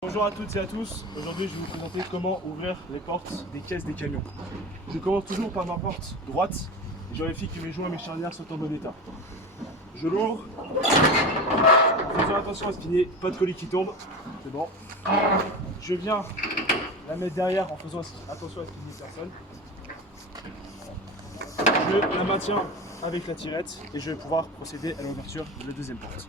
Bonjour à toutes et à tous, aujourd'hui je vais vous présenter comment ouvrir les portes des caisses des camions. Je commence toujours par ma porte droite et je vérifie que mes joints et mes charnières sont en bon état. Je l'ouvre, en faisant attention à ce qu'il n'y ait pas de colis qui tombe, c'est bon. Je viens la mettre derrière en faisant attention à ce qu'il n'y ait personne. Je la maintiens avec la tirette et je vais pouvoir procéder à l'ouverture de la deuxième porte.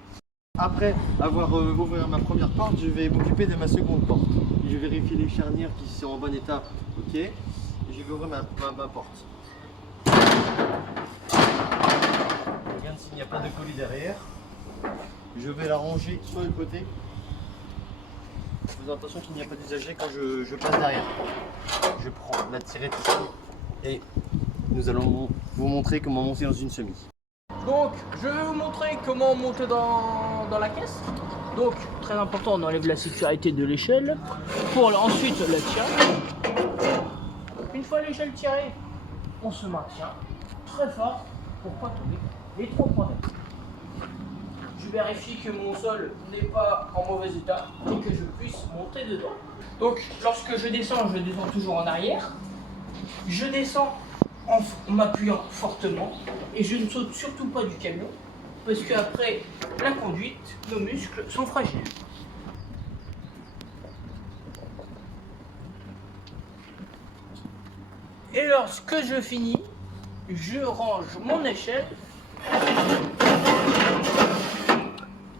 Après avoir ouvert ma première porte, je vais m'occuper de ma seconde porte. Et je vérifie les charnières qui sont en bon état. Ok. Et je vais ouvrir ma porte. Je regarde s'il n'y a pas de colis derrière. Je vais la ranger sur le côté. Faisons attention qu'il n'y a pas d'usager quand je passe derrière. Je prends la tirette ici et nous allons vous montrer comment monter dans une semi. Donc, je vais vous montrer comment monter dans la caisse. Donc, très important, on enlève la sécurité de l'échelle pour ensuite la tirer. Une fois l'échelle tirée, on se maintient très fort pour pas tomber et trop prendre. Je vérifie que mon sol n'est pas en mauvais état et que je puisse monter dedans. Donc, lorsque je descends toujours en arrière. Je descends en m'appuyant fortement et je ne saute surtout pas du camion parce qu'après la conduite, nos muscles sont fragiles. Et lorsque je finis, je range mon échelle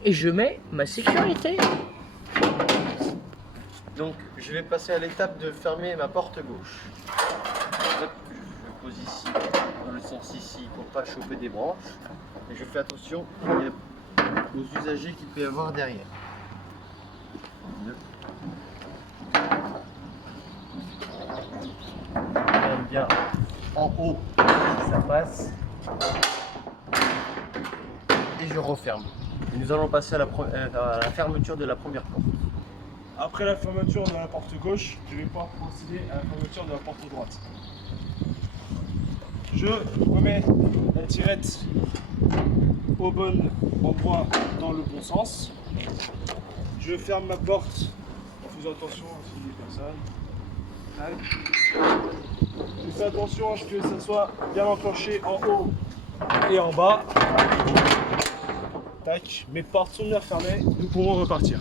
et je mets ma sécurité. Donc je vais passer à l'étape de fermer ma porte gauche. Hop, je pose ici, dans le sens ici, pour pas choper des branches. Et je fais attention aux usagers qu'il peut y avoir derrière. Regarde bien en haut si ça passe. Et je referme. Et nous allons passer à la fermeture de la première porte. Après la fermeture de la porte gauche, je vais pouvoir procéder à la fermeture de la porte droite. Je remets la tirette au bon endroit dans le bon sens. Je ferme ma porte en faisant attention à ce qu'il n'y ait personne. Je fais attention à ce que ça soit bien enclenché en haut et en bas. Tac, mes portes sont bien fermées, nous pouvons repartir.